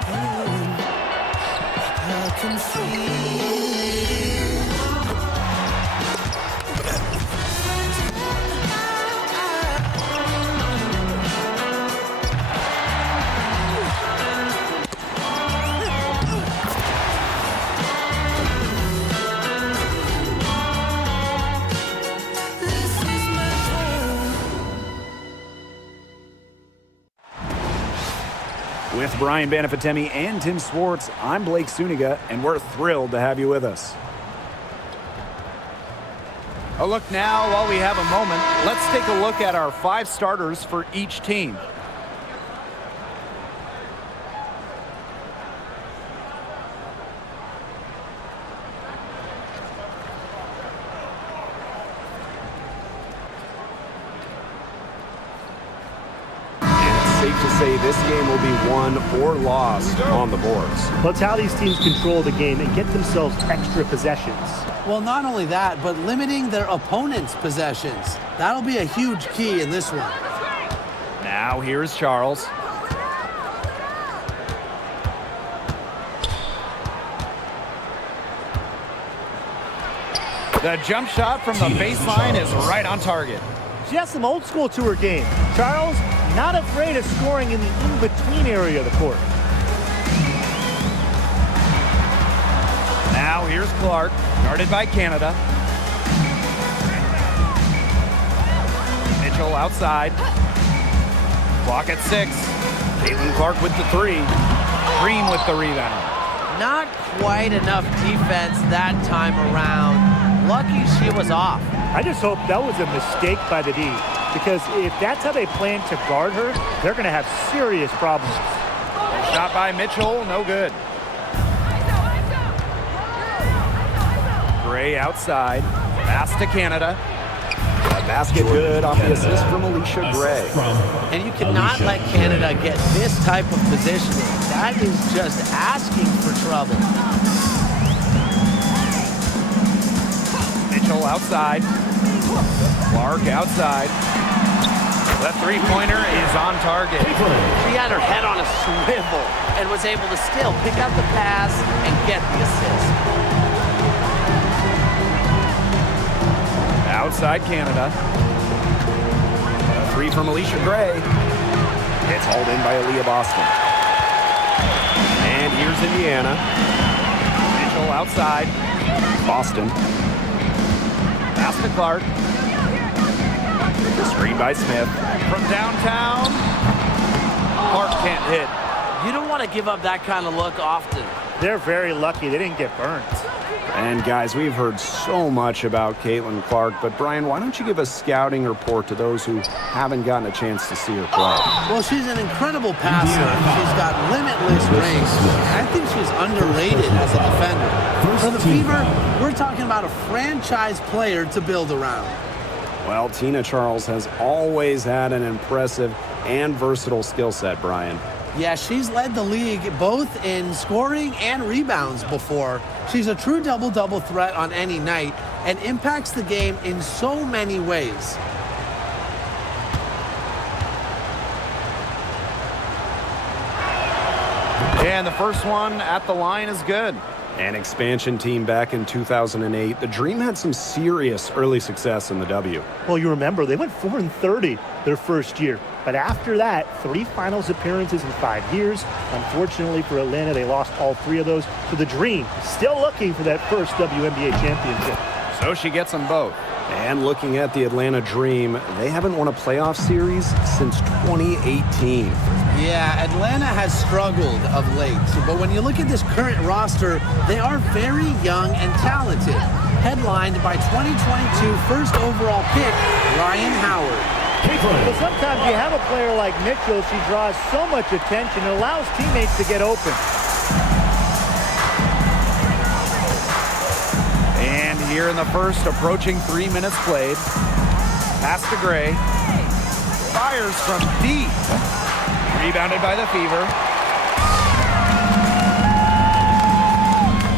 burn. I can feel With Brian Banafitemi and Tim Swartz, I'm Blake Suniga, and we're thrilled to have you with us. A look now, while we have a moment, let's take a look at our 5 starters for each team. Safe to say this game will be won or lost on the boards. Well, it's how these teams control the game and get themselves extra possessions. Well, not only that, but limiting their opponent's possessions. That'll be a huge key in this one. Now here's Charles. The jump shot from the baseline is right on target. She has some old school to her game. Charles, not afraid of scoring in the in-between area of the court. Now here's Clark, guarded by Canada. Mitchell outside. Clock at 6. Caitlin Clark with the 3. Green with the rebound. Not quite enough defense that time around. Lucky she was off. I just hope that was a mistake by the D, because if that's how they plan to guard her, they're going to have serious problems. Shot by Mitchell, no good. Gray outside. Pass to Canada. A basket good off the assist from Alicia Gray. And you cannot let Canada get this type of positioning. That is just asking for trouble. Mitchell outside. Clark outside. The three-pointer is on target. She had her head on a swivel and was able to still pick up the pass and get the assist. Outside Canada. A 3 from Alicia Gray. It's hauled in by Aaliyah Boston. And here's Indiana. Mitchell outside. Boston. Pass to Clark. Screen by Smith. From downtown. Clark can't hit. You don't want to give up that kind of look often. They're very lucky they didn't get burnt. And guys, we've heard so much about Caitlin Clark, but Brian, why don't you give a scouting report to those who haven't gotten a chance to see her play? Well, she's an incredible passer. She's got limitless range. I think she's underrated as a defender. For the Fever, we're talking about a franchise player to build around. Well, Tina Charles has always had an impressive and versatile skill set, Brian. Yeah, she's led the league both in scoring and rebounds before. She's a true double-double threat on any night and impacts the game in so many ways. And the first one at the line is good. An expansion team back in 2008. The Dream had some serious early success in the W. Well, you remember, they went 4-30 their first year. But after that, 3 finals appearances in 5 years. Unfortunately for Atlanta, they lost all 3 of those. So the Dream still looking for that first WNBA championship. So she gets them both. And looking at the Atlanta Dream, they haven't won a playoff series since 2018. Yeah, Atlanta has struggled of late. But when you look at this current roster, they are very young and talented. Headlined by 2022 first overall pick, Ryan Howard. But sometimes you have a player like Mitchell, she draws so much attention, it allows teammates to get open. And here in the first, approaching 3 minutes played. Pass to Gray. Fires from deep. Rebounded by the Fever.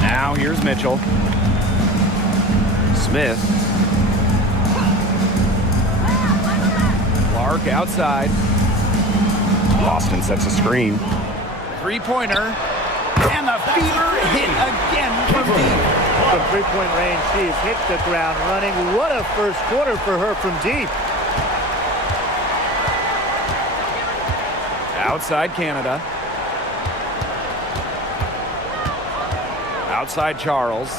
Now here's Mitchell. Smith. Clark outside. Boston sets a screen. Three-pointer. And the fever hit again from deep. From three-point range, she has hit the ground running. What a first quarter for her from deep. Outside Canada. Outside Charles.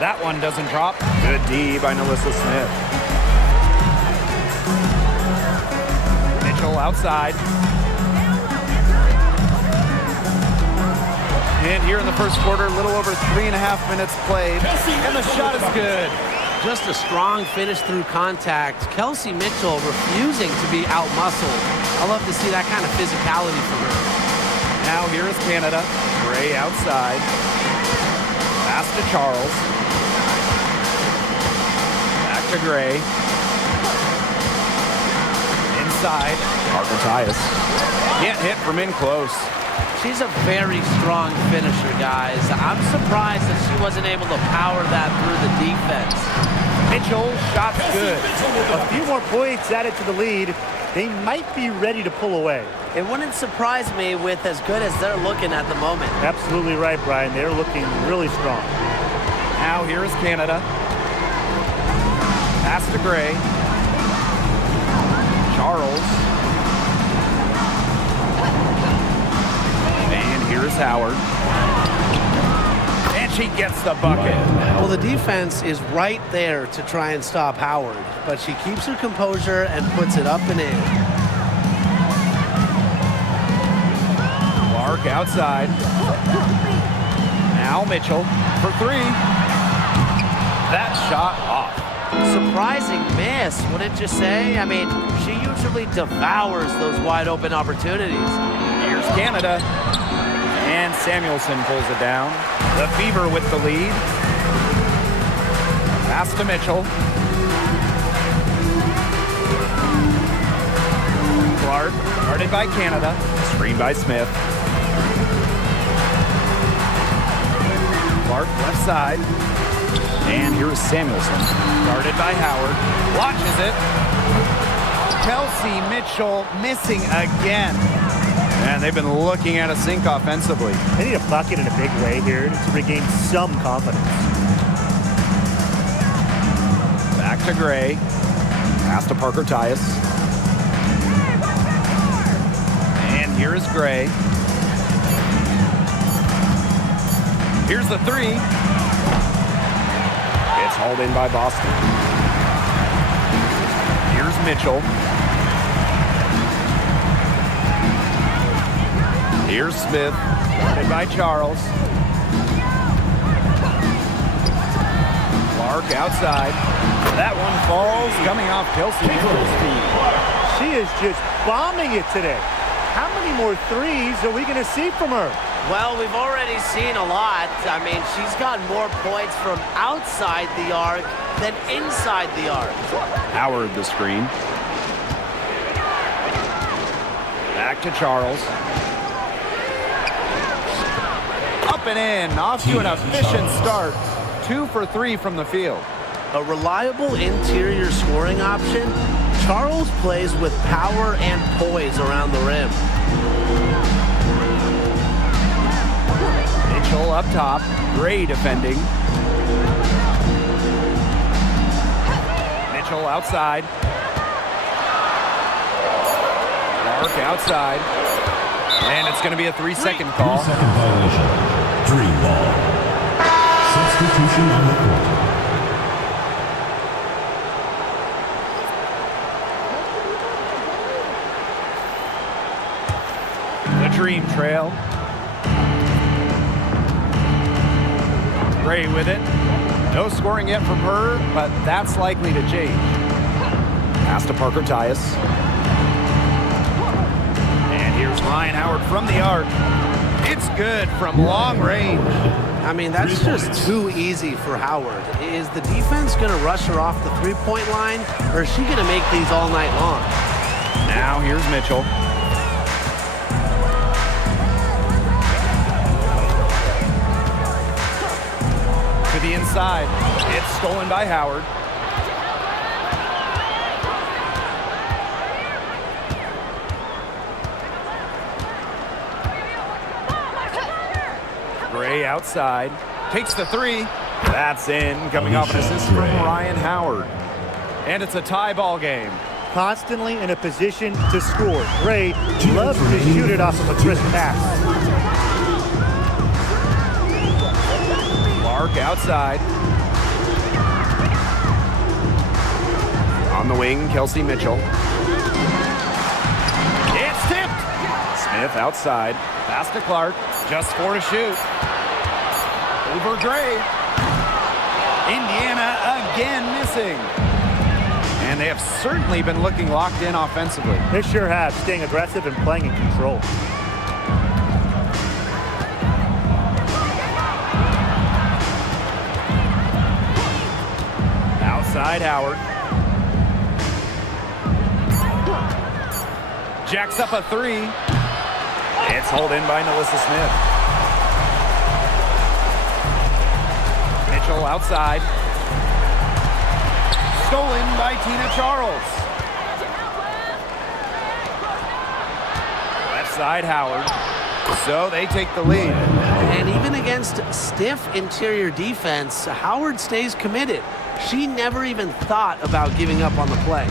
That one doesn't drop. Good D by Nalissa Smith. Mitchell outside. And here in the first quarter, a little over 3.5 minutes played. And the shot is good. Just a strong finish through contact. Kelsey Mitchell refusing to be out-muscled. I love to see that kind of physicality from her. Now here is Canada. Gray outside. Pass to Charles. Back to Gray. Inside. Parker Tyus. Can't hit from in close. She's a very strong finisher, guys. I'm surprised that she wasn't able to power that through the defense. Mitchell, shot's good. A few more points added to the lead. They might be ready to pull away. It wouldn't surprise me with as good as they're looking at the moment. Absolutely right, Brian. They're looking really strong. Now here is Canada. Pass to Gray. Charles. And here's Howard. And she gets the bucket. Well, the defense is right there to try and stop Howard, but she keeps her composure and puts it up and in. Clark outside. Now Mitchell for three. That shot off. Surprising miss, wouldn't you say? I mean, she usually devours those wide open opportunities. Here's Canada. And Samuelson pulls it down. The Fever with the lead. Pass to Mitchell. Clark, guarded by Canada. Screen by Smith. Clark left side. And here is Samuelson. Guarded by Howard. Watches it. Kelsey Mitchell missing again. And they've been looking at a sink offensively. They need a bucket in a big way here to regain some confidence. Back to Gray. Pass to Parker Tyus. And here is Gray. Here's the three. It's hauled in by Boston. Here's Mitchell. Here's Smith, guarded by Charles. Clark outside. That one falls, coming off Kelsey Mitchell's feet. She is just bombing it today. How many more threes are we going to see from her? Well, we've already seen a lot. I mean, she's got more points from outside the arc than inside the arc. Howard the screen. Back to Charles. Up and in, off to an efficient start. 2 for 3 from the field. A reliable interior scoring option, Charles plays with power and poise around the rim. Mitchell up top, Gray defending. Mitchell outside. Clark outside. And it's going to be a 3-second call. 3-second violation. 3 ball. Substitution on the court. The Dream Trail. Gray with it. No scoring yet from her, but that's likely to change. Pass to Parker Tyus. And here's Ryan Howard from the arc. It's good from long range. I mean, that's just too easy for Howard. Is the defense going to rush her off the three-point line, or is she going to make these all night long? Now here's Mitchell. To the inside. It's stolen by Howard. Gray outside. Takes the three. That's in. Coming off an assist from Ryan Howard. And it's a tie ball game. Constantly in a position to score. Gray loves to shoot it off of a crisp pass. Clark outside. On the wing, Kelsey Mitchell. It's tipped. Smith outside. Pass to Clark. Just 4 to shoot. Over Gray. Indiana again missing. And they have certainly been looking locked in offensively. They sure have, staying aggressive and playing in control. Outside Howard. Jacks up a 3. It's hauled in by Melissa Smith. Mitchell outside. Stolen by Tina Charles. Left side Howard. So they take the lead. And even against stiff interior defense, Howard stays committed. She never even thought about giving up on the play.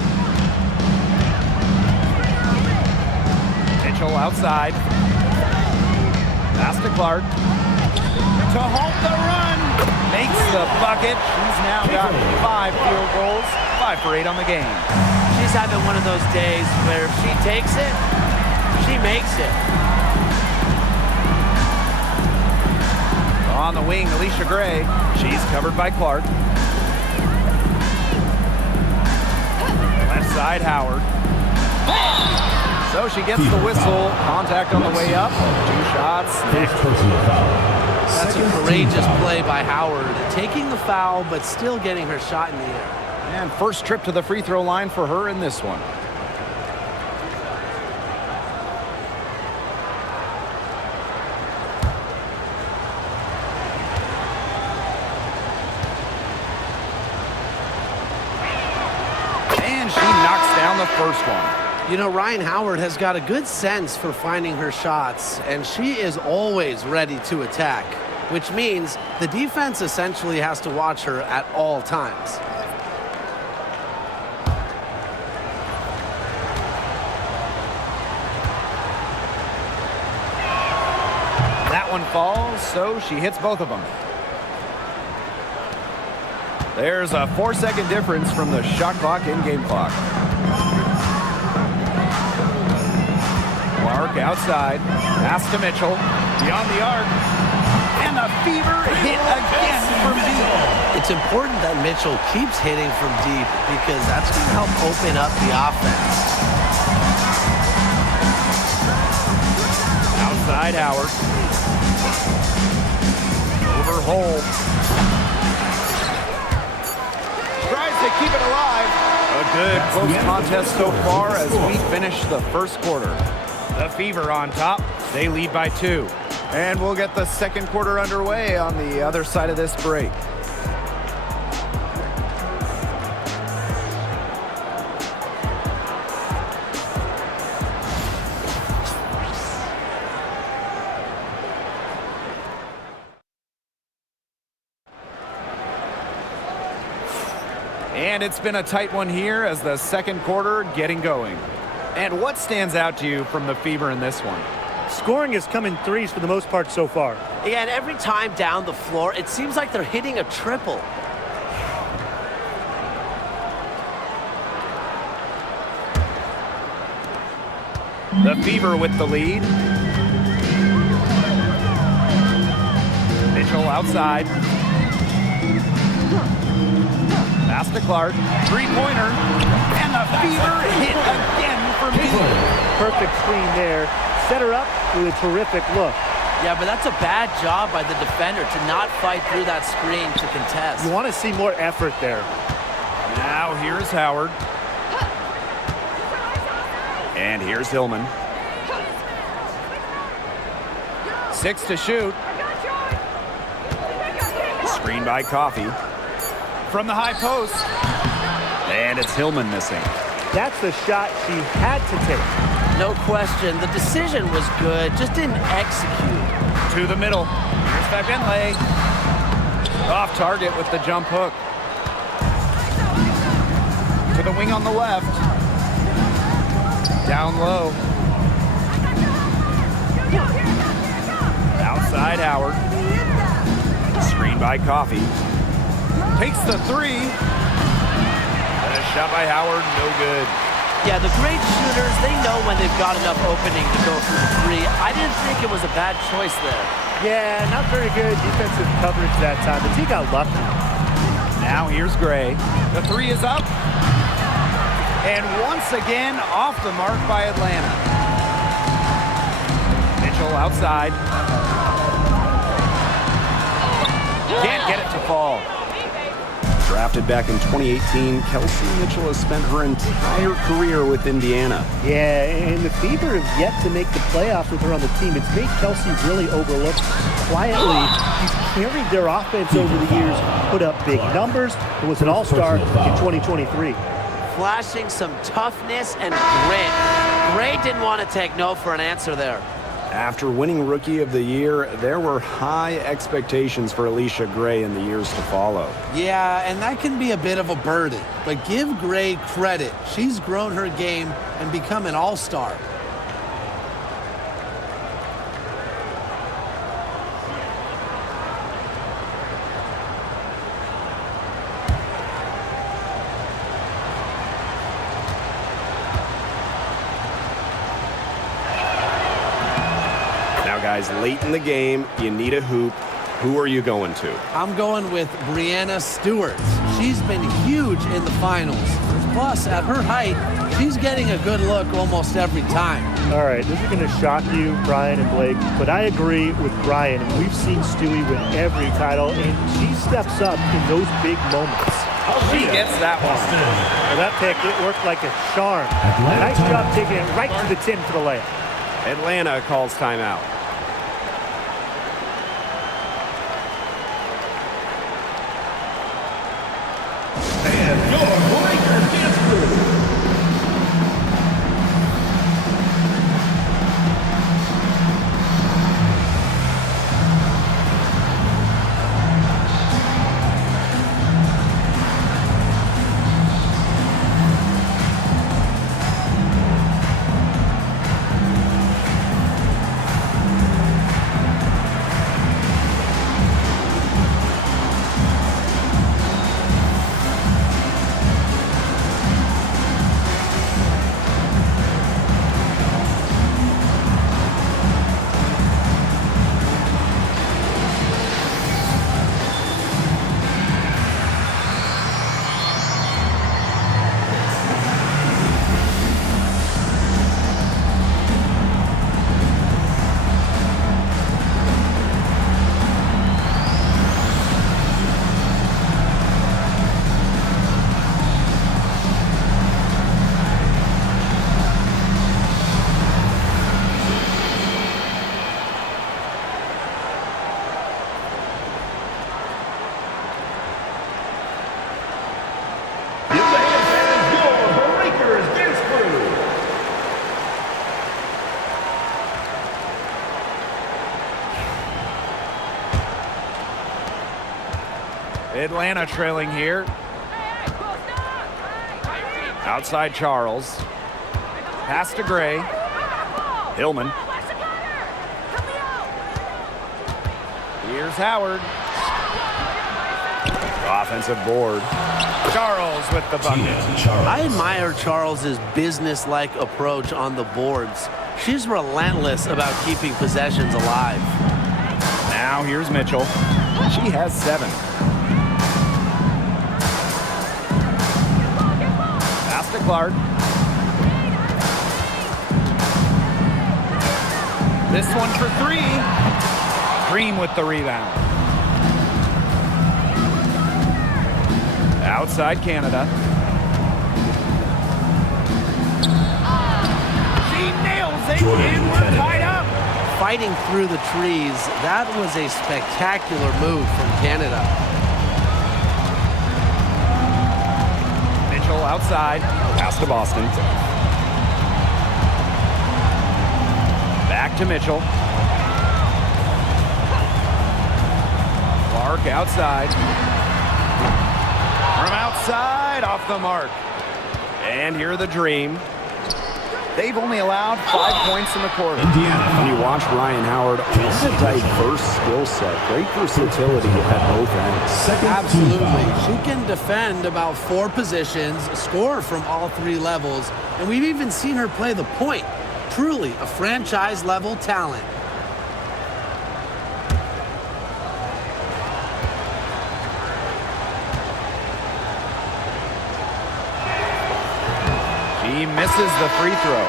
Mitchell outside. Pass to Clark. To halt the run. Makes the bucket. She's now got 5 field goals. 5 for 8 on the game. She's having one of those days where if she takes it, she makes it. On the wing, Alicia Gray. She's covered by Clark. Left side, Howard. So she gets the whistle. Contact on the way up. 2 shots. First personal foul. That's a courageous play by Howard, taking the foul but still getting her shot in the air. And first trip to the free throw line for her in this one. And she knocks down the first one. You know, Ryan Howard has got a good sense for finding her shots, and she is always ready to attack, which means the defense essentially has to watch her at all times. That one falls, so she hits both of them. There's a 4-second difference from the shot clock and game clock. Clark outside. Pass to Mitchell. Beyond the arc. And the Fever hit again from deep. It's important that Mitchell keeps hitting from deep because that's going to help open up the offense. Outside Howard. Over Hole. Tries to keep it alive. A good close contest so far as we finish the first quarter. The Fever on top. They lead by 2. And we'll get the second quarter underway on the other side of this break. And it's been a tight one here as the second quarter getting going. And what stands out to you from the Fever in this one? Scoring has come in threes for the most part so far. Yeah, and every time down the floor, it seems like they're hitting a triple. The Fever with the lead. Mitchell outside. Pass to Clark. 3-pointer. And the Fever hit again from deep. Perfect screen there. Set her up with a terrific look. Yeah, but that's a bad job by the defender to not fight through that screen to contest. You want to see more effort there. Now here's Howard. And here's Hillman. 6 to shoot. Screen by Coffey. From the high post. And it's Hillman missing. That's the shot she had to take. No question. The decision was good, just didn't execute. To the middle. Here's 5 lay. Off target with the jump hook. To the wing on the left. Down low. Outside Howard. Screen by Coffee. Takes the 3. And a shot by Howard, no good. Yeah, the great shooters, they know when they've got enough opening to go for the 3. I didn't think it was a bad choice there. Yeah, not very good defensive coverage that time, but he got lucky. Now here's Gray. The 3 is up. And once again, off the mark by Atlanta. Mitchell outside. Can't get it to fall. Drafted back in 2018, Kelsey Mitchell has spent her entire career with Indiana. Yeah, and the Fever have yet to make the playoffs with her on the team. It's made Kelsey really overlooked. Quietly, she's carried their offense over the years, put up big numbers, and was an all-star in 2023. Flashing some toughness and grit. Gray didn't want to take no for an answer there. After winning Rookie of the Year, there were high expectations for Alicia Gray in the years to follow. Yeah, and that can be a bit of a burden. But give Gray credit. She's grown her game and become an all-star. Guys, late in the game, you need a hoop. Who are you going to? I'm going with Brianna Stewart. She's been huge in the finals. Plus, at her height, she's getting a good look almost every time. All right, this is going to shock you, Brian and Blake, but I agree with Brian. We've seen Stewie win every title, and she steps up in those big moments. She gets that one. Well, that pick, it worked like a charm. Nice job taking it right to the tin for the layup. Atlanta calls timeout. Atlanta trailing here. Outside Charles. Pass to Gray. Hillman. Here's Howard. Offensive board. Charles with the bucket. I admire Charles's business-like approach on the boards. She's relentless about keeping possessions alive. Now here's Mitchell. She has 7. Pass to Clark. This one for 3. Green with the rebound. Outside Canada. She nails it, and we're tied up. Fighting through the trees, that was a spectacular move from Canada. Mitchell outside. Pass to Boston. Back to Mitchell. Clark outside. From outside, off the mark. And here the Dream. They've only allowed 5 points in the quarter. When you watch Ryan Howard, it's a diverse skill set. Great versatility at both ends. Absolutely. She can defend about 4 positions, score from all 3 levels, and we've even seen her play the point. Truly a franchise-level talent. He misses the free throw.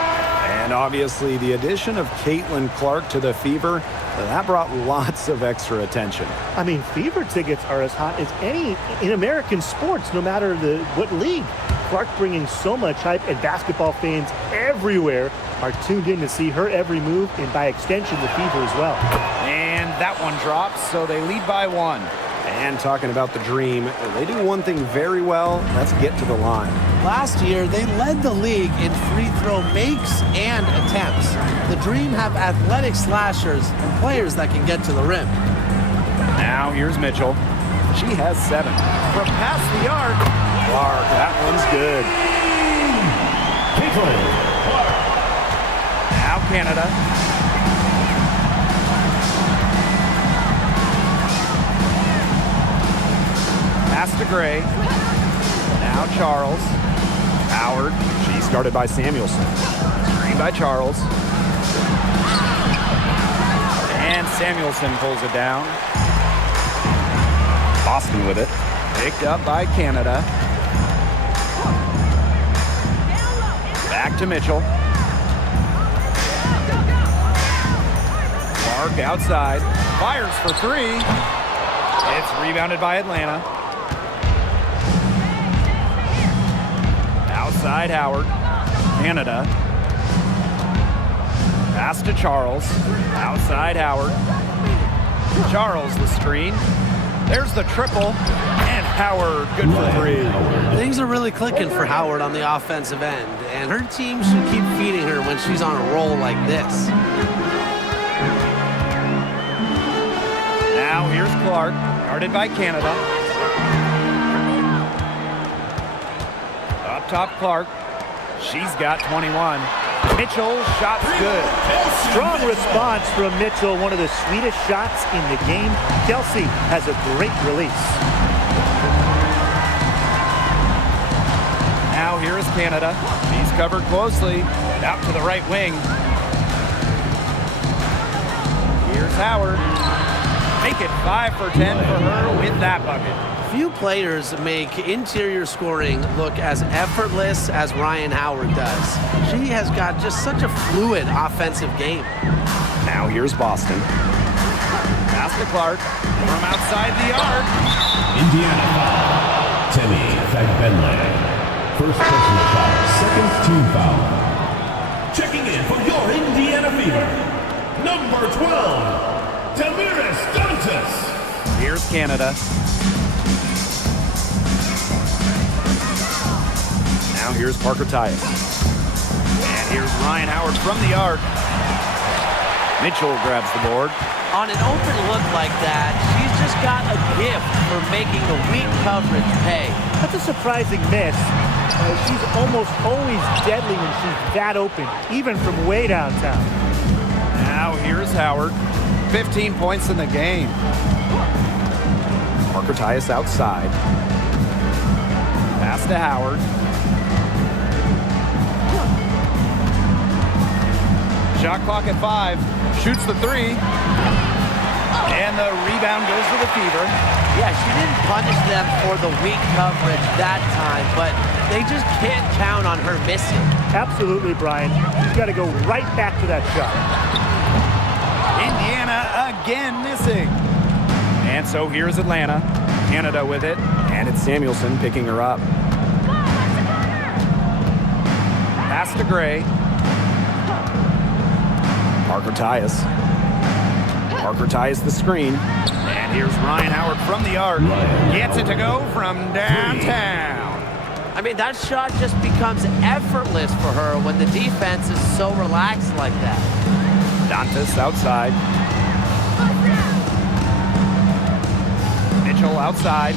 And obviously the addition of Caitlin Clark to the Fever, that brought lots of extra attention. I mean, Fever tickets are as hot as any in American sports, no matter what league. Clark bringing so much hype, and basketball fans everywhere are tuned in to see her every move, and by extension, the Fever as well. And that one drops, so they lead by 1. And talking about the Dream, they do one thing very well, that's get to the line. Last year, they led the league in free throw makes and attempts. The Dream have athletic slashers and players that can get to the rim. Now here's Mitchell. She has 7. From past the arc, Clark, that one's good. Caitlin Clark. now Canada. Pass to Gray. Now Charles. Howard, she's guarded by Samuelson. Screen by Charles. And Samuelson pulls it down. Boston with it. Picked up by Canada. Back to Mitchell. Clark outside. Fires for 3. It's rebounded by Atlanta. Outside Howard. Canada. Pass to Charles. Outside Howard. Charles the screen. There's the triple. And Howard good for 3. Things are really clicking for Howard on the offensive end, and her team should keep feeding her when she's on a roll like this. Now here's Clark, guarded by Canada. Up top Clark. She's got 21. Mitchell, shot's good. Strong response from Mitchell, one of the sweetest shots in the game. Kelsey has a great release. Now here is Canada. She's covered closely. Out to the right wing. Here's Howard. Make it 5 for 10 for her with that bucket. Few players make interior scoring look as effortless as Ryan Howard does. She has got just such a fluid offensive game. Now here's Boston. Pass to Clark from outside the arc. Indiana foul. Temi Fagbenle. First personal foul. Second team foul. Checking in for your Indiana Fever. Number 12, Tamiris Dantas. Here's Canada. Now here's Parker Tyus. And here's Ryan Howard from the arc. Mitchell grabs the board. On an open look like that, she's just got a gift for making the weak coverage pay. That's a surprising miss. She's almost always deadly when she's that open, even from way downtown. Now here's Howard. 15 points in the game. Parker Tyus outside. Pass to Howard. Shot clock at 5. Shoots the 3. And the rebound goes to the Fever. Yeah, she didn't punish them for the weak coverage that time, but they just can't count on her missing. Absolutely, Brian. You've got to go right back to that shot. Indiana again missing. And so here's Atlanta. Canada with it. And it's Samuelson picking her up. Pass to Gray. Parker Tyus. Parker Tyus the screen. And here's Ryan Howard from the arc. Gets it to go from downtown. I mean, that shot just becomes effortless for her when the defense is so relaxed like that. Dantas outside. Mitchell outside.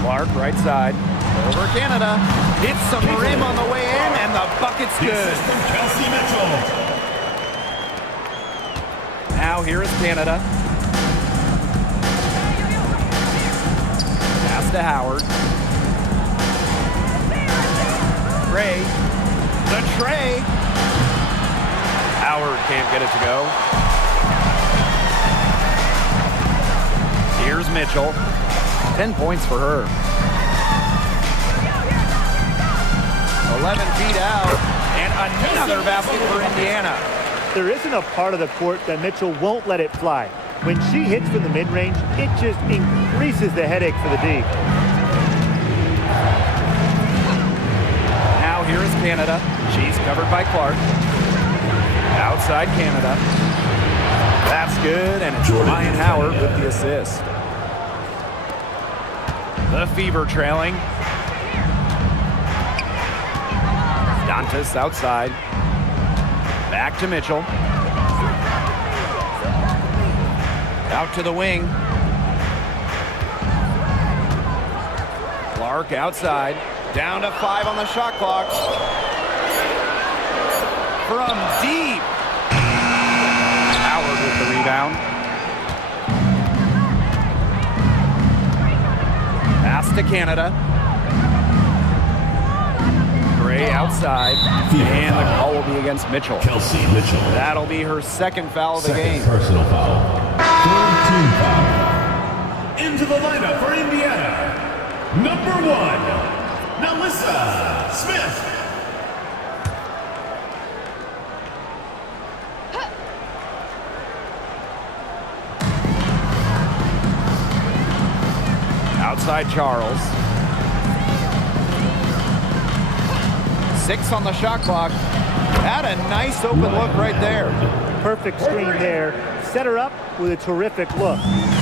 Clark right side. Over Canada. Hits some rim on the way in, and the bucket's good. Kelsey Mitchell. Now here is Canada. Pass to Howard. Gray. The tray. Howard can't get it to go. Here's Mitchell. 10 points for her. 11 feet out, and another basket for Indiana. There isn't a part of the court that Mitchell won't let it fly. When she hits from the mid-range, it just increases the headache for the D. Now here is Canada. She's covered by Clark. Outside Canada. That's good, and it's Ryan Howard with the assist. The Fever trailing. Dantas outside. Back to Mitchell. Out to the wing. Clark outside. Down to 5 on the shot clock. From deep. Howard with the rebound. Pass to Canada. Gray outside. And the call will be against Mitchell. Kelsey Mitchell. That'll be her second foul of the Second game. personal foul. Third team foul. Into the lineup for Indiana. Number 1, Melissa Smith. Outside Charles. 6 on the shot clock. Had a nice open look right there. Perfect screen there. Set her up with a terrific look.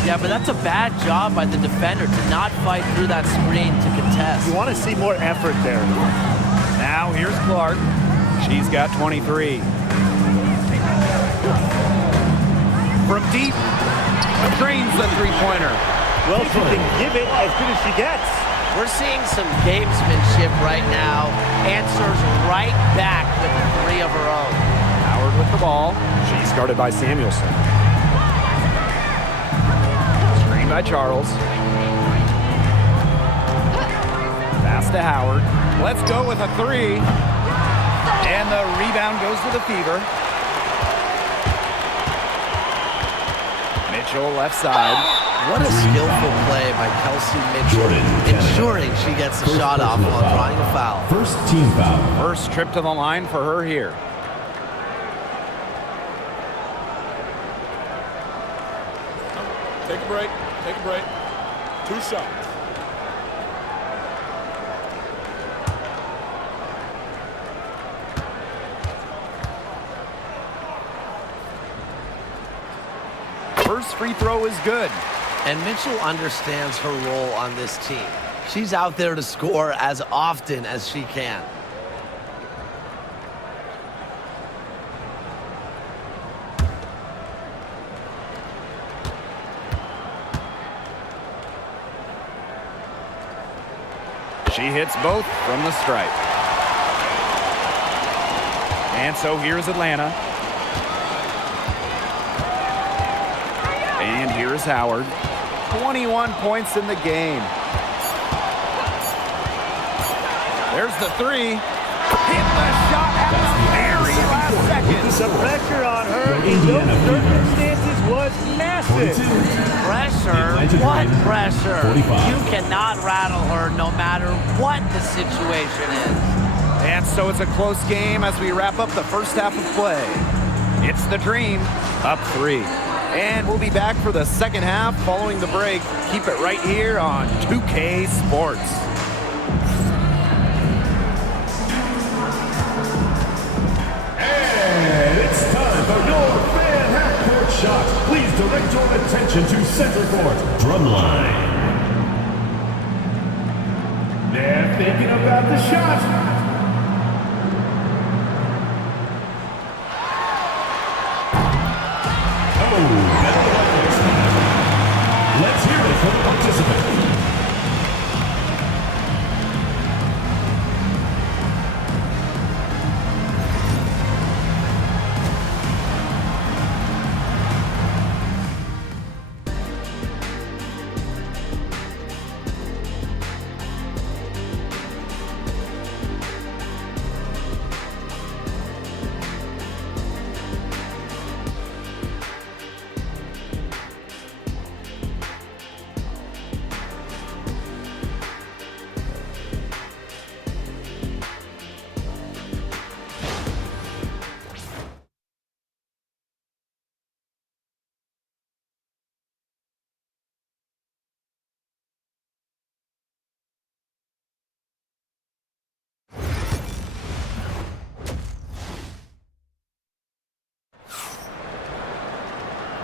Yeah, but that's a bad job by the defender to not fight through that screen to contest. You want to see more effort there. Now here's Clark. She's got 23. From deep, drains the three-pointer. Well, she can give it as good as she gets. We're seeing some gamesmanship right now. Answers right back with a 3 of her own. Howard with the ball. She's guarded by Samuelson. Screen by Charles. Pass to Howard. Let's go with a 3. And the rebound goes to the Fever. Mitchell left side. What a skillful play by Kelsey Mitchell, ensuring she gets the shot off while drawing a foul. First team foul. First trip to the line for her here. Take a break. Take a break. 2 shots. First free throw is good. And Mitchell understands her role on this team. She's out there to score as often as she can. She hits both from the stripe. And so here's Atlanta. And here's Howard. 21 points in the game. There's the 3. Hit the shot at the very last second. The pressure on her in those circumstances was massive. Pressure? What pressure? 45. You cannot rattle her no matter what the situation is. And so it's a close game as we wrap up the first half of play. It's the Dream, up 3. And we'll be back for the second half following the break. Keep it right here on 2K Sports. And it's time for your fan half-court shot. Please direct your attention to center court. Drumline. They're thinking about the shot. Oh,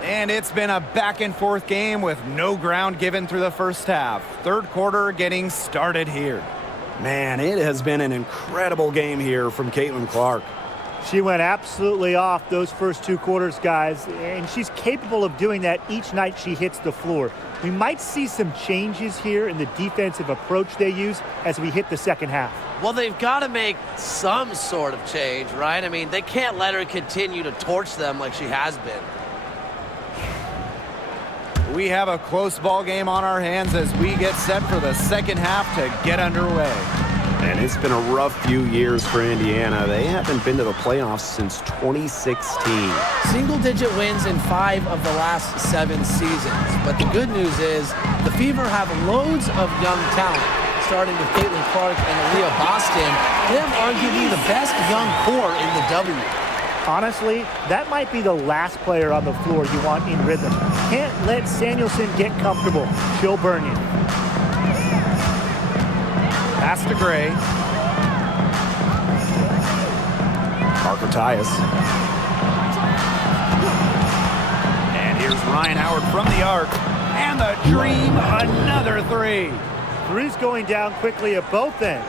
And it's been a back-and-forth game with no ground given through the first half. Third quarter getting started here. Man, it has been an incredible game here from Caitlin Clark. She went absolutely off those first 2 quarters, guys, and she's capable of doing that each night she hits the floor. We might see some changes here in the defensive approach they use as we hit the second half. Well, they've got to make some sort of change, right? I mean, they can't let her continue to torch them like she has been. We have a close ball game on our hands as we get set for the second half to get underway. And it's been a rough few years for Indiana. They haven't been to the playoffs since 2016. Single-digit wins in 5 of the last 7 seasons. But the good news is the Fever have loads of young talent. Starting with Caitlin Clark and Aaliyah Boston, they have arguably the best young core in the W. Honestly, that might be the last player on the floor you want in rhythm. Can't let Samuelson get comfortable. She'll burn you. Pass to Gray. Parker Tyus. And here's Ryan Howard from the arc. And the dream, another 3. Three's going down quickly at both ends.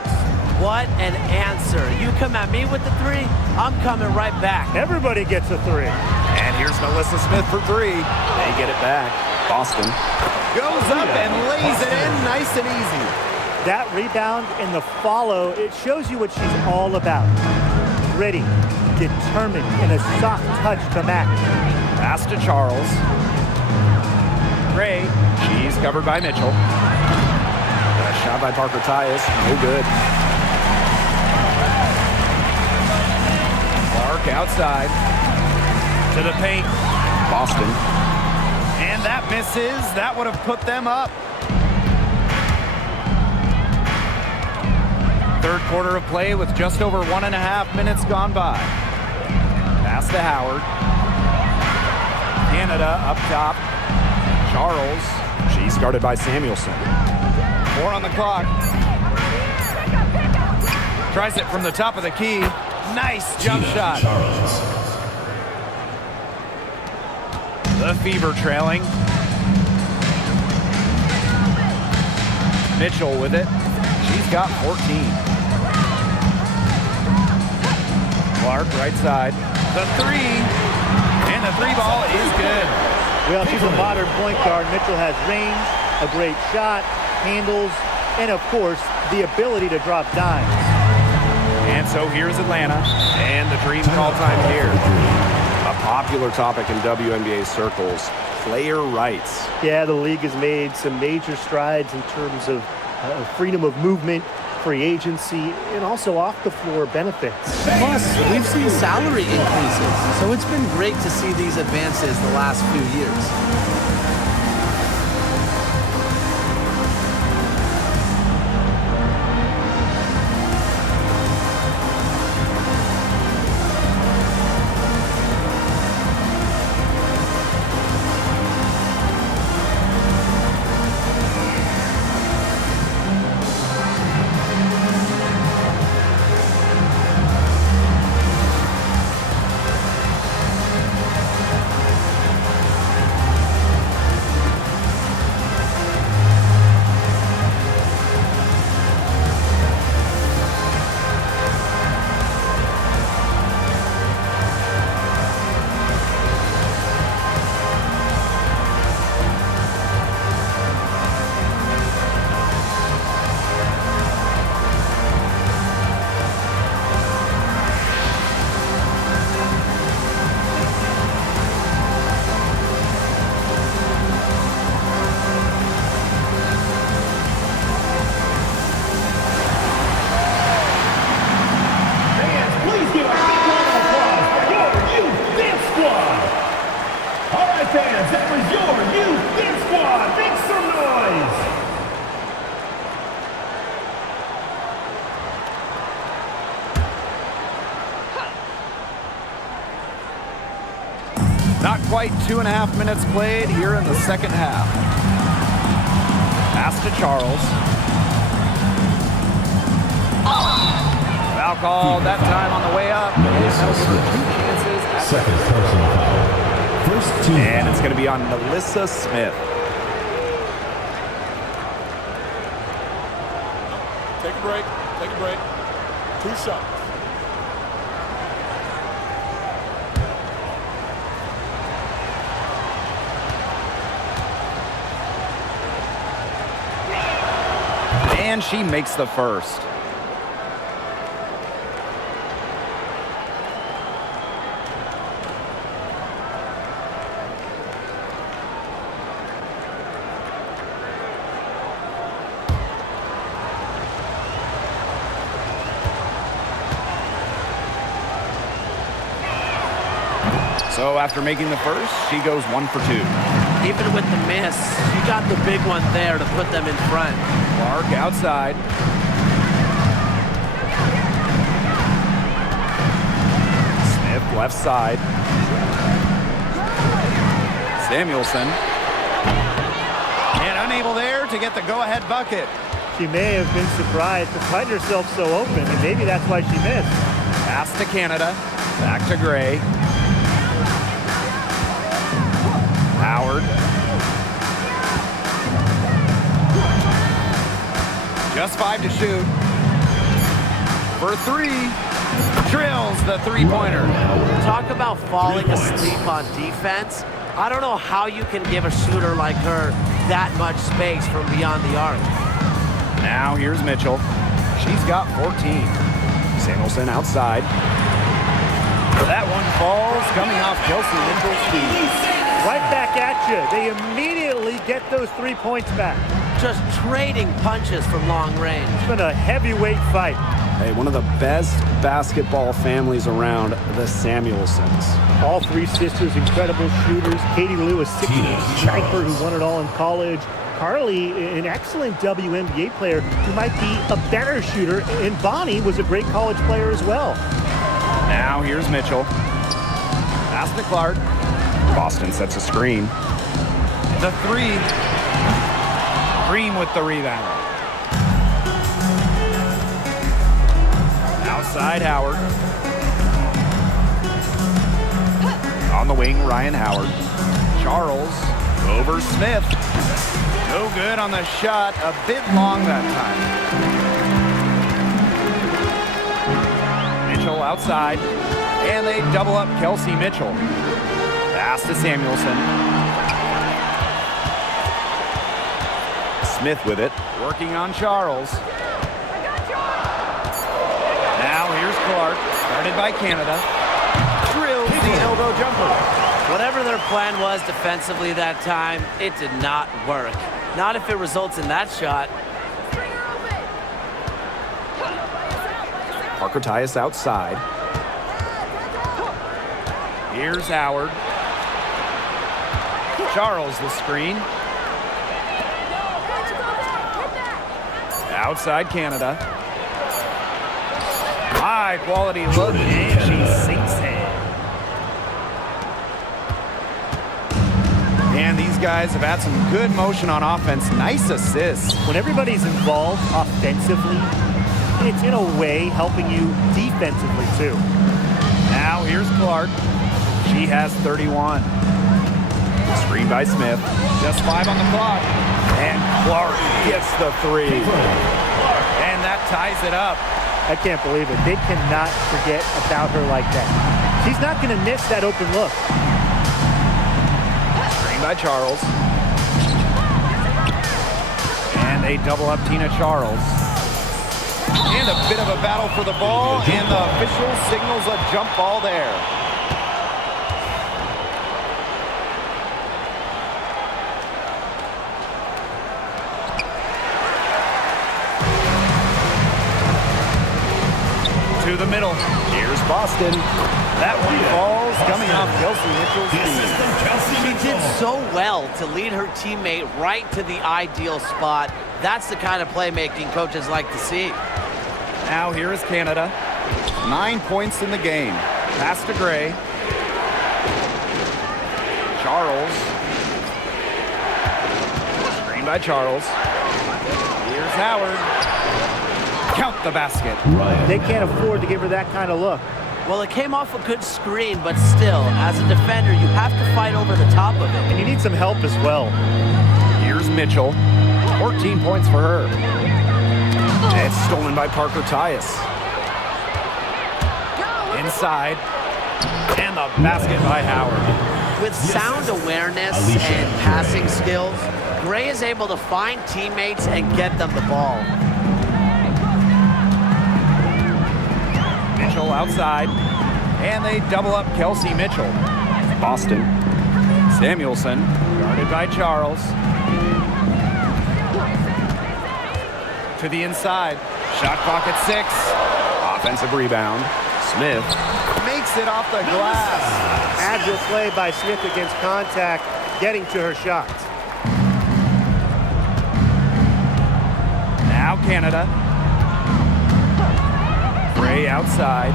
What an answer. You come at me with the 3, I'm coming right back. Everybody gets a 3. And here's Melissa Smith for 3. They get it back. Boston. Goes up and lays it in nice and easy. That rebound and the follow, it shows you what she's all about. Gritty, determined, and a soft touch to match. Pass to Charles. Gray. She's covered by Mitchell. A shot by Parker Tyus. No good. Clark outside. To the paint. Boston. And that misses. That would have put them up. Third quarter of play with just over 1.5 minutes gone by. Pass to Howard. Canada up top. Charles. She's guarded by Samuelson. 4 on the clock. Tries it from the top of the key. Nice jump shot. The Fever trailing. Mitchell with it. She's got 14. Clark right side. The 3. And the 3 ball is good. Well, she's a modern point guard. Mitchell has range, a great shot, handles, and of course, the ability to drop dimes. And so here's Atlanta, and the dream call time here. A popular topic in WNBA circles, player rights. Yeah, the league has made some major strides in terms of freedom of movement, free agency, and also off-the-floor benefits. Plus, we've seen salary increases, so it's been great to see these advances the last few years. Not quite 2.5 minutes played here in the second half. Pass to Charles. Foul call that time on the way up. And that'll give her 2 chances. Second personal foul. And it's going to be on Melissa Smith. Take a break. Take a break. 2 shots. And she makes the first. So after making the first, she goes 1 for 2. Even with the miss, you got the big one there to put them in front. Clark outside. Smith left side. Samuelson. And unable there to get the go-ahead bucket. She may have been surprised to find herself so open, and maybe that's why she missed. Pass to Canada. Back to Gray. Howard. Just 5 to shoot. For 3. Drills the three-pointer. Talk about falling asleep on defense. I don't know how you can give a shooter like her that much space from beyond the arc. Now here's Mitchell. She's got 14. Samuelson outside. That one falls, coming off Kelsey Mitchell's feet. Right back at you. They immediately get those 3 points back. Just trading punches from long range. It's been a heavyweight fight. Hey, one of the best basketball families around, the Samuelsons. All 3 sisters, incredible shooters. Katie Lou, a 6'8" sniper who won it all in college. Carly, an excellent WNBA player who might be a better shooter. And Bonnie was a great college player as well. Now here's Mitchell. Pass to Clark. Boston sets a screen. The 3. Green with the rebound. Outside Howard. On the wing, Ryan Howard. Charles over Smith. No good on the shot. A bit long that time. Mitchell outside. And they double up Kelsey Mitchell. Pass to Samuelson. Smith with it. Working on Charles. Now here's Clark. Guarded by Canada. Drills the elbow jumper. Whatever their plan was defensively that time, it did not work. Not if it results in that shot. Parker Tyus outside. Here's Howard. Charles the screen. Outside Canada. High quality look, and she sinks in. And these guys have had some good motion on offense. Nice assists. When everybody's involved offensively, it's in a way helping you defensively too. Now here's Clark. She has 31. Screen by Smith. Just 5 on the clock. And Clark gets the 3. And that ties it up. I can't believe it. They cannot forget about her like that. She's not going to miss that open look. Screen by Charles. And they double up Tina Charles. And a bit of a battle for the ball. And the official signals a jump ball there. To the middle. Here's Boston. That one falls, coming off Kelsey Mitchell's feet. She did so well to lead her teammate right to the ideal spot. That's the kind of playmaking coaches like to see. Now here is Canada. 9 points in the game. Pass to Gray. Charles. Screen by Charles. Here's Howard. Count the basket. They can't afford to give her that kind of look. Well, it came off a good screen, but still, as a defender, you have to fight over the top of it. And you need some help as well. Here's Mitchell. 14 points for her. It's stolen by Parker Tyus. Inside. And the basket by Howard. With sound awareness and passing skills, Gray is able to find teammates and get them the ball. Mitchell outside. And they double up Kelsey Mitchell. Boston. Samuelson, guarded by Charles. To the inside. Shot clock at 6. Offensive rebound. Smith. Makes it off the glass. Agile play by Smith against contact, getting to her shot. Now Canada. Gray outside.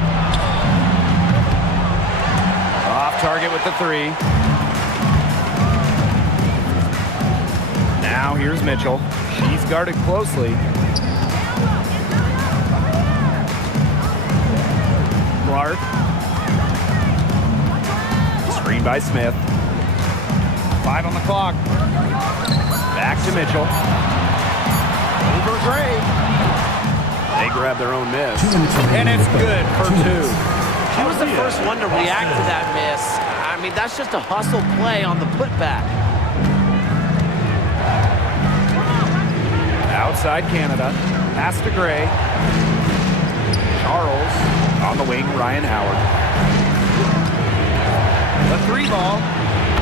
Off target with the 3. Now here's Mitchell. She's guarded closely. Clark. Screen by Smith. 5 on the clock. Back to Mitchell. Over Gray. They grab their own miss. And it's good for 2. She was the first one to react to that miss. I mean, that's just a hustle play on the putback. Outside Canada. Pass to Gray. Charles. On the wing, Ryan Howard. The 3 ball.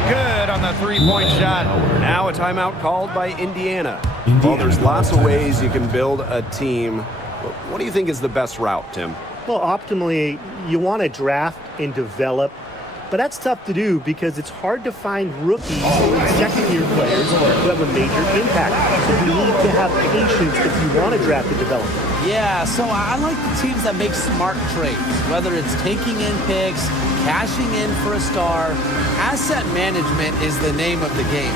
Good on the 3-point shot. Now a timeout called by Indiana. Well, there's lots of ways you can build a team. What do you think is the best route, Tim? Well, optimally, you want to draft and develop, but that's tough to do because it's hard to find rookies or second-year players who have a major impact. So you need to have patience if you want to draft and develop. Yeah, so I like the teams that make smart trades, whether it's taking in picks, cashing in for a star. Asset management is the name of the game.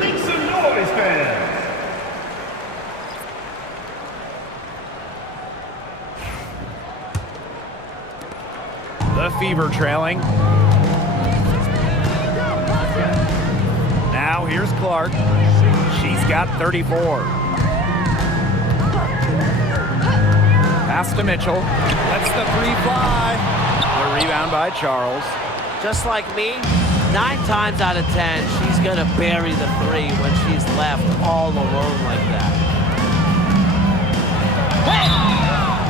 Make some noise, fans! The Fever trailing. Now here's Clark. She's got 34. Pass to Mitchell. That's the 3 fly. The rebound by Charles. Just like me, 9 times out of 10, she's going to bury the 3 when she's left all alone like that.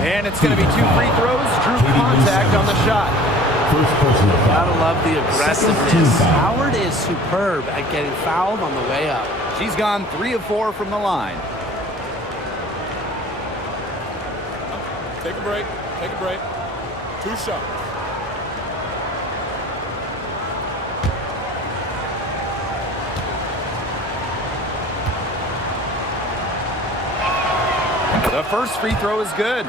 And it's going to be 2 free throws. Drew contact on the shot. Gotta love the aggressiveness. Howard is superb at getting fouled on the way up. She's gone 3 of 4 from the line. Take a break. Take a break. 2 shots. The first free throw is good.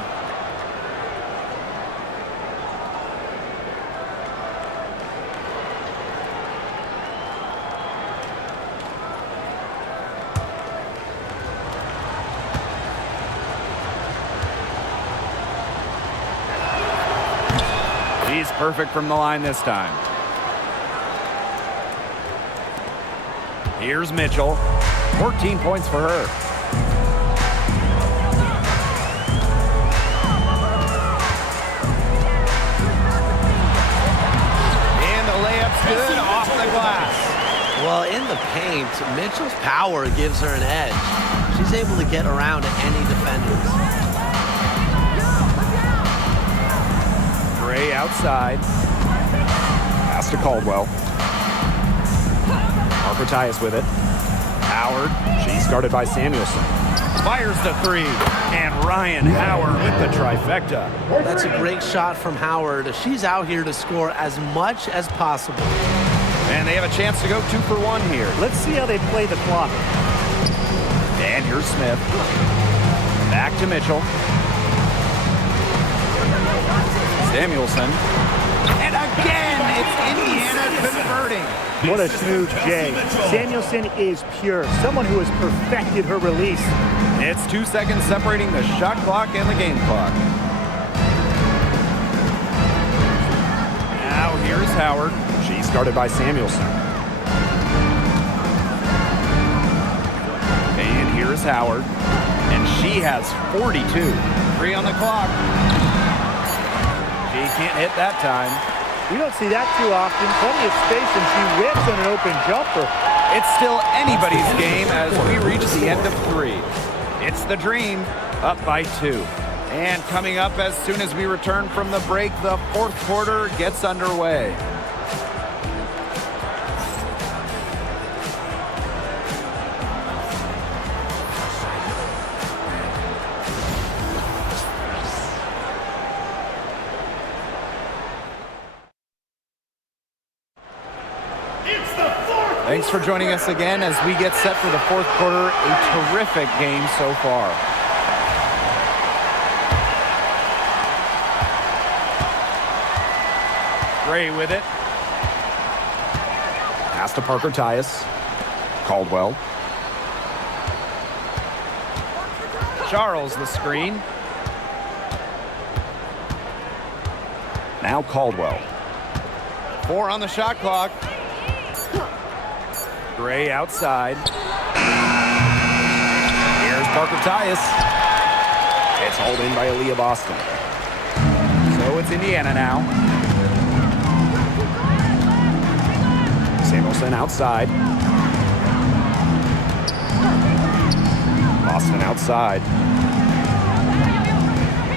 He's perfect from the line this time. Here's Mitchell. 14 points for her. Well, in the paint, Mitchell's power gives her an edge. She's able to get around any defenders. Gray outside. Pass to Caldwell. Arcatias with it. Howard. She's guarded by Samuelson. Fires the three. And Ryan Howard with the trifecta. That's a great shot from Howard. She's out here to score as much as possible. And they have a chance to go 2 for 1 here. Let's see how they play the clock. And here's Smith. Back to Mitchell. Samuelson. And again, it's Indiana converting. What a smooth J. Samuelson is pure, someone who has perfected her release. It's 2 seconds separating the shot clock and the game clock. Now here's Howard. She's guarded by Samuelson. And here's Howard. And she has 42. 3 on the clock. She can't hit that time. We don't see that too often. Plenty of space, and she whips on an open jumper. It's still anybody's game as we reach the end of 3. It's the Dream, up by 2. And coming up as soon as we return from the break, the 4th quarter gets underway. Thanks for joining us again as we get set for the 4th quarter. A terrific game so far. Gray with it. Pass to Parker Tyus. Caldwell. Charles the screen. Now Caldwell. 4 on the shot clock. Gray outside. Here's Parker Tyus. It's hauled in by Aaliyah Boston. So it's Indiana now. Samuelson outside. Boston outside.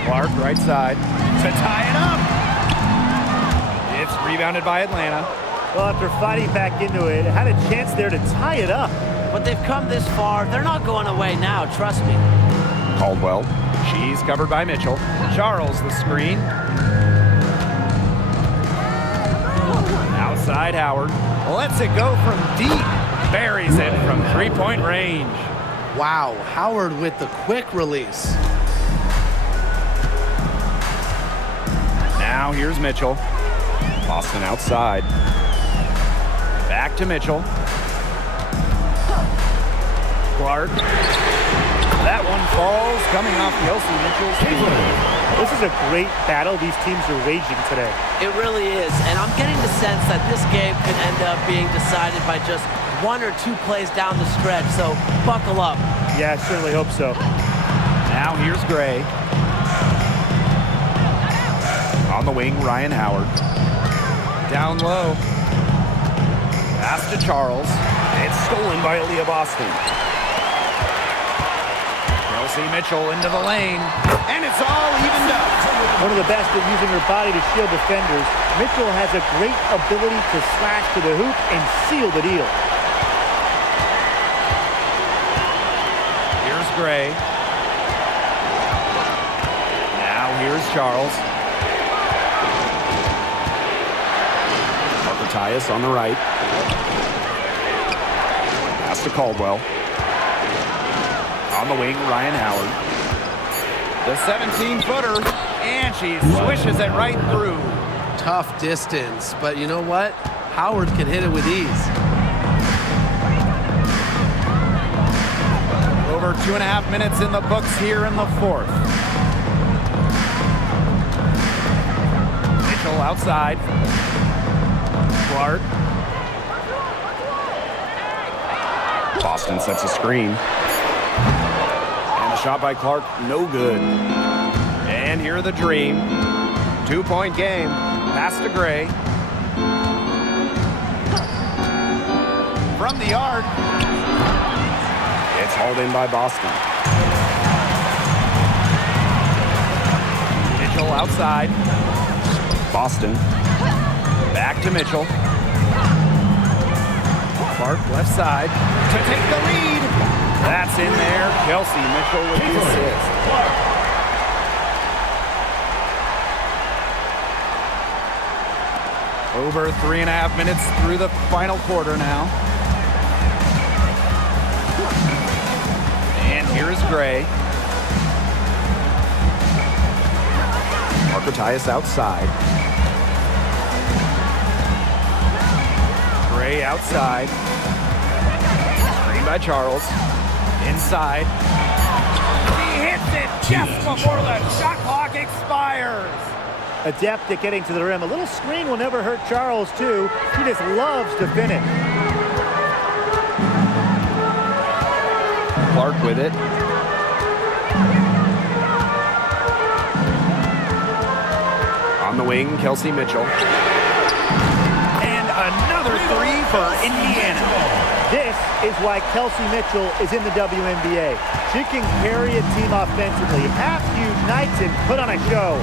Clark right side to tie it up. It's rebounded by Atlanta. Well, after fighting back into it, had a chance there to tie it up. But they've come this far. They're not going away now, trust me. Caldwell. She's covered by Mitchell. Charles the screen. Outside Howard. Lets it go from deep. Buries it from 3-point range. Wow, Howard with the quick release. Now here's Mitchell. Boston outside. Back to Mitchell. Clark. That one falls coming off Kelsey Mitchell's feet. This is a great battle these teams are waging today. It really is, and I'm getting the sense that this game could end up being decided by just 1 or 2 plays down the stretch, so buckle up. Yeah, I certainly hope so. Now here's Gray. On the wing, Ryan Howard. Down low. Pass to Charles. It's stolen by Aaliyah Boston. Kelsey Mitchell into the lane. And it's all evened up. One of the best at using her body to shield defenders, Mitchell has a great ability to slash to the hoop and seal the deal. Here's Gray. Now here's Charles. Parker Tyus on the right. Pass to Caldwell. On the wing, Ryan Howard. The 17-footer, and she swishes it right through. Tough distance, but you know what? Howard can hit it with ease. Over 2.5 minutes in the books here in the 4th. Mitchell outside. Clark. Boston sets a screen. And a shot by Clark, no good. And here are the Dream. 2-point game. Pass to Gray. from the arc. It's hauled in by Boston. Mitchell outside. Boston. Back to Mitchell. Clark left side to take the lead. That's in there. Kelsey Mitchell with the assist. Over 3.5 minutes through the final quarter now. And here's Gray. Parker Tyus outside. Gray outside. Screen by Charles. Inside. He hits it just before the shot clock expires. Adept at getting to the rim. A little screen will never hurt Charles, too. He just loves to finish. Clark with it. On the wing, Kelsey Mitchell. And another three for Indiana. This is why Kelsey Mitchell is in the WNBA. She can carry a team offensively, have huge nights, and put on a show.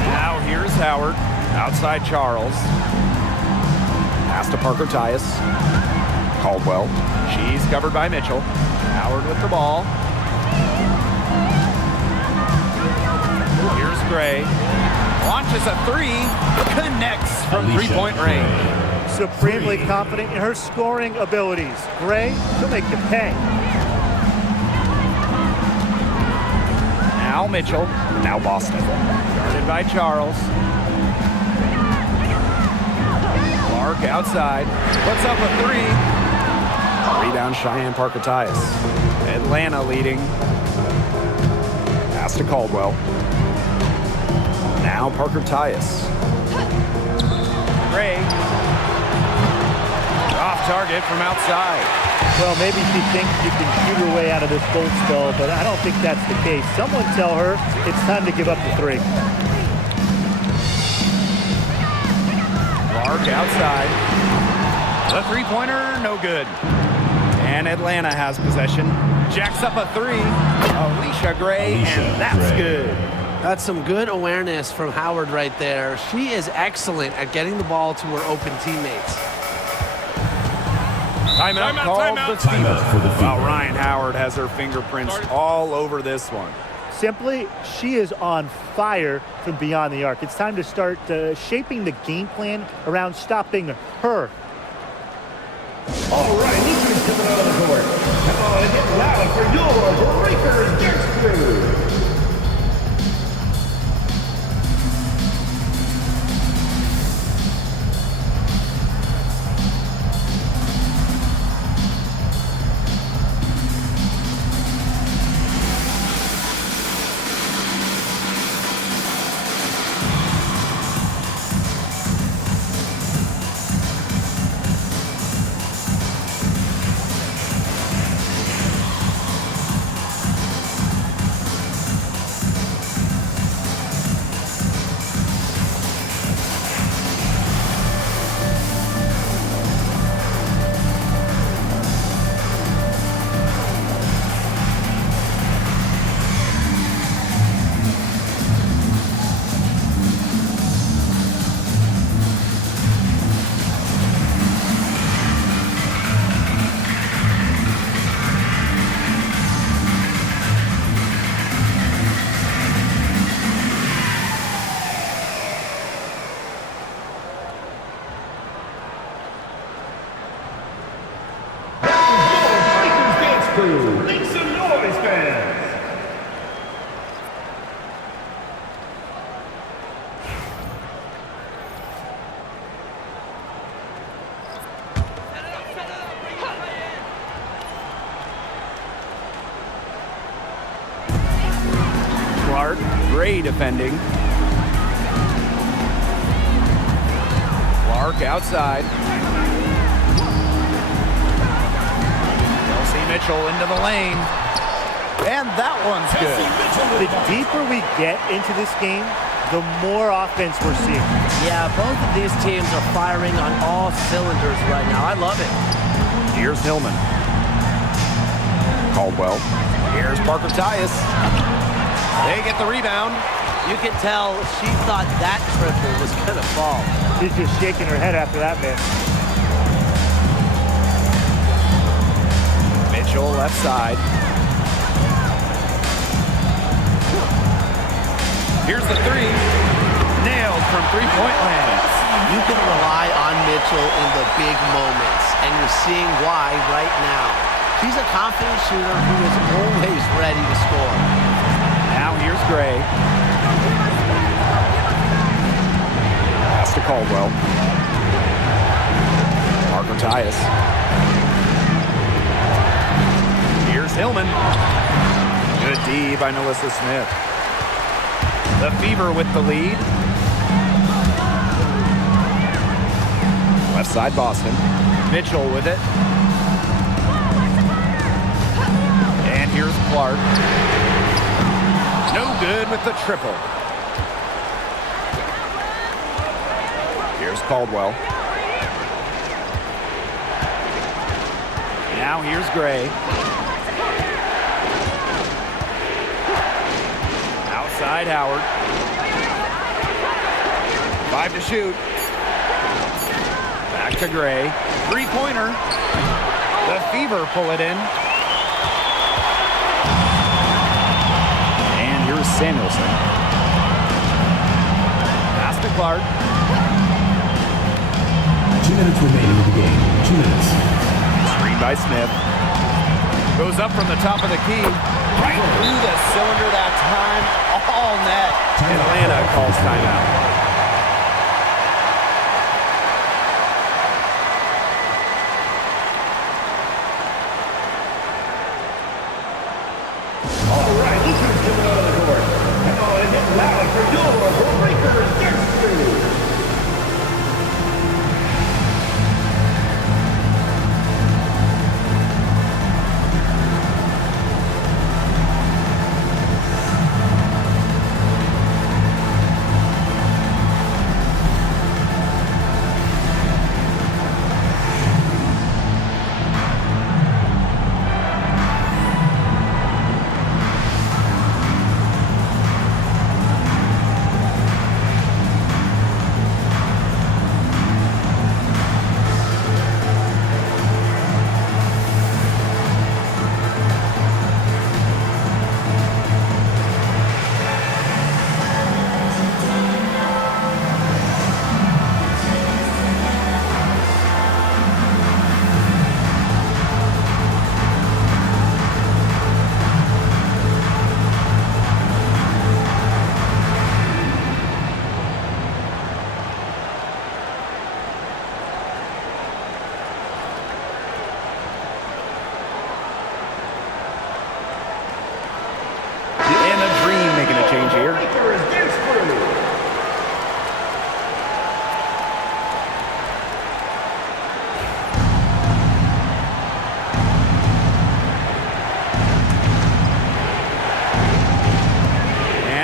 Now here's Howard, outside Charles. Pass to Parker Tyus. Caldwell. She's covered by Mitchell. Howard with the ball. Here's Gray. Launches a three. Connects from three-point range. Supremely confident in her scoring abilities. Gray, she'll make you pay. Now Mitchell. Now Boston. Guarded by Charles. Clark outside. Puts up a three. Rebound Cheyenne Parker Tyus. Atlanta leading. Pass to Caldwell. Now Parker Tyus. Gray. Off target from outside. Well, maybe she thinks she can shoot her way out of this cold spell, but I don't think that's the case. Someone tell her it's time to give up the three. Clark outside. The three-pointer, no good. And Atlanta has possession. Jacks up a three. Alicia Gray, and that's good. That's some good awareness from Howard right there. She is excellent at getting the ball to her open teammates. Timeout called the Fever. While Ryan Howard has her fingerprints all over this one. Simply, she is on fire from beyond the arc. It's time to start shaping the game plan around stopping her. All right, look who's coming out of the court. Come on and get loud for your Breakers Dance Crew. Make some noise, fans! Clark, Gray defending. Clark outside. Mitchell into the lane. And that one's good. The deeper we get into this game, the more offense we're seeing. Yeah, both of these teams are firing on all cylinders right now. I love it. Here's Hillman. Caldwell. Here's Parker Tyus. They get the rebound. You can tell she thought that triple was going to fall. She's just shaking her head after that miss. Mitchell left side. Here's the three. Nailed from three-point land. You can rely on Mitchell in the big moments, and you're seeing why right now. She's a confident shooter who is always ready to score. Now here's Gray. Pass to Caldwell. Parker Tyus. Here's Hillman. Good D by Melissa Smith. The Fever with the lead. Left side Boston. Mitchell with it. And here's Clark. No good with the triple. Here's Caldwell. Now here's Gray. Outside Howard. 5 to shoot. Back to Gray. Three-pointer. The Fever pull it in. And here's Samuelson. Pass to Clark. 2 minutes remaining in the game. 2 minutes. Screen by Smith. Goes up from the top of the key. Right through the cylinder that time. All net. Atlanta calls timeout. All right, Luca's coming out of the court. Come on and get loud for your Breakers Dance Crew.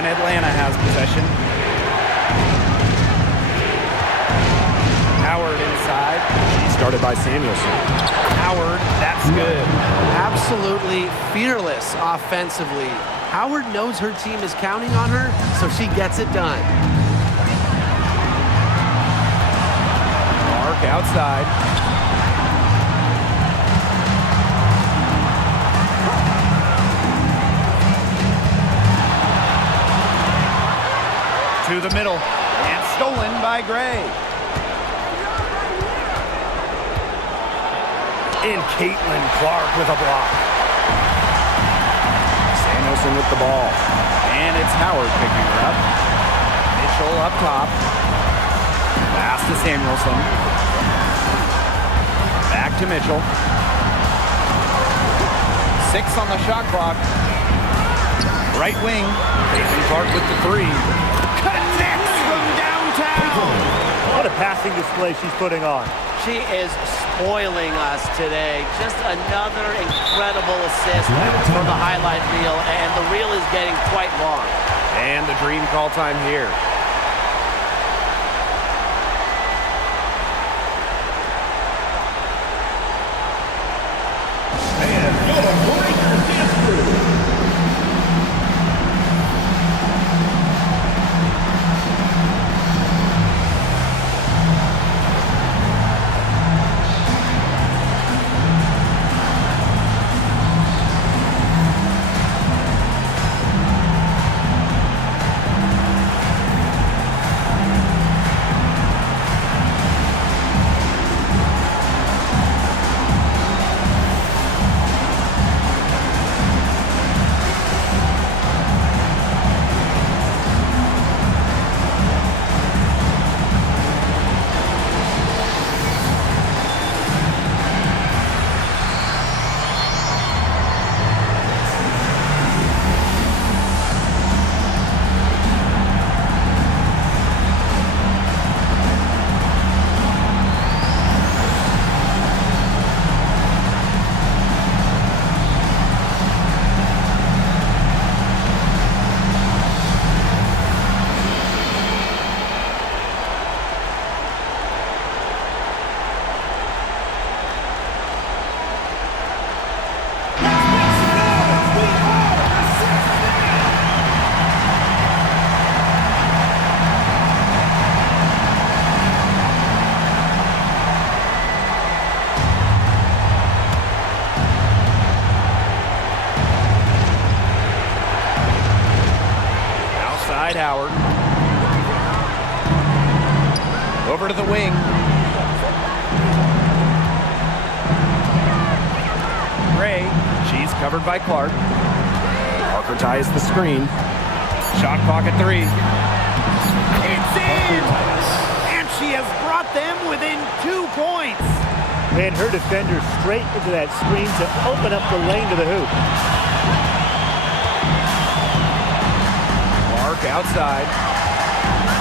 Atlanta has possession. Howard inside. She started by Samuelson. Howard, that's good. Absolutely fearless offensively. Howard knows her team is counting on her, so she gets it done. Mark outside. To the middle, and stolen by Gray. And Caitlin Clark with a block. Samuelson with the ball. And it's Howard picking her up. Mitchell up top. Pass to Samuelson. Back to Mitchell. 6 on the shot clock. Right wing. Caitlin Clark with the 3. Connects from downtown. What a passing display she's putting on. She is spoiling us today. Just another incredible assist from the highlight reel, and the reel is getting quite long. And the Dream call time here. over to the wing. Gray, she's covered by Clark. Parker ties the screen. Shot clock at 3. It's in! And she has brought them within 2 points. Ran her defender straight into that screen to open up the lane to the hoop. Clark outside.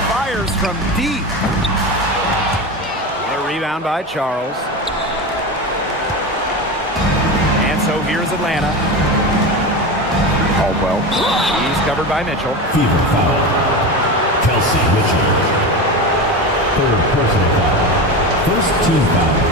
Fires from deep. A rebound by Charles. And so here's Atlanta. Caldwell. She's covered by Mitchell. Fever foul. Kelsey Mitchell. Third personal foul. First team foul.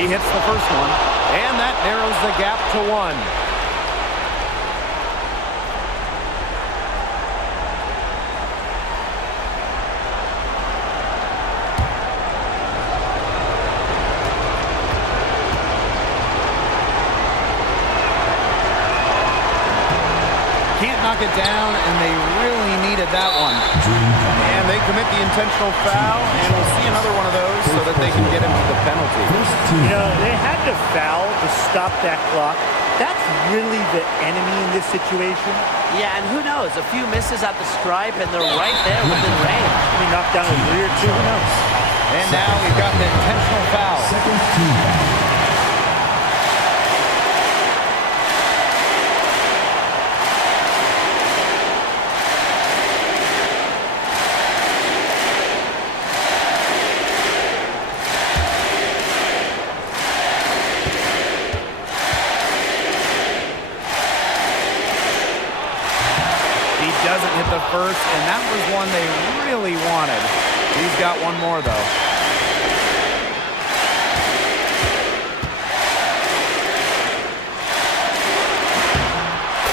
He hits the first one, and that narrows the gap to 1. Can't knock it down, and they really needed that one. And they commit the intentional foul, and we'll see another one of those so that they can get into the penalty. You know, they had to foul to stop that clock. That's really the enemy in this situation. Yeah, and who knows? A few misses at the stripe, and they're right there within range. He knocked down a 3 or 2, who knows? And now we've got the intentional foul. Second team foul. Doesn't hit the first, and that was one they really wanted. He's got one more, though.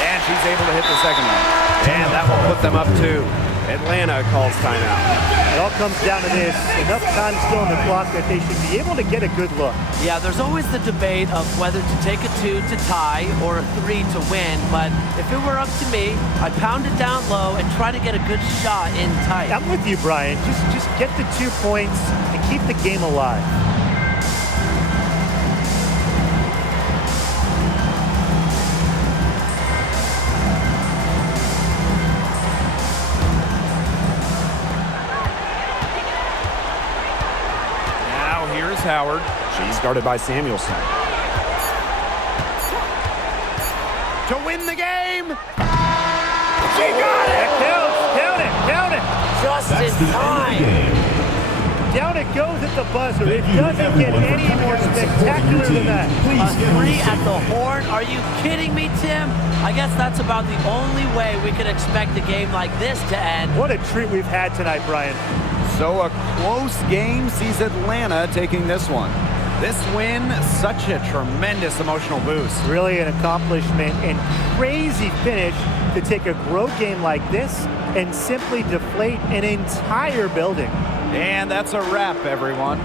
And she's able to hit the second one. And that will put them up 2. Atlanta calls timeout. It all comes down to this. Enough time still on the clock that they should be able to get a good look. Yeah, there's always the debate of whether to take a 2 to tie or a 3 to win, but if it were up to me, I'd pound it down low and try to get a good shot in tight. I'm with you, Brian. Just get the 2 points and keep the game alive. Howard. She's guarded by Samuelson. To win the game! She got it! Count it! Just in time. Down it goes at the buzzer. It doesn't get any more spectacular than that. A 3 at the horn? Are you kidding me, Tim? I guess that's about the only way we could expect a game like this to end. What a treat we've had tonight, Brian. So a close game sees Atlanta taking this one. This win, such a tremendous emotional boost. Really an accomplishment and crazy finish to take a road game like this and simply deflate an entire building. And that's a wrap, everyone.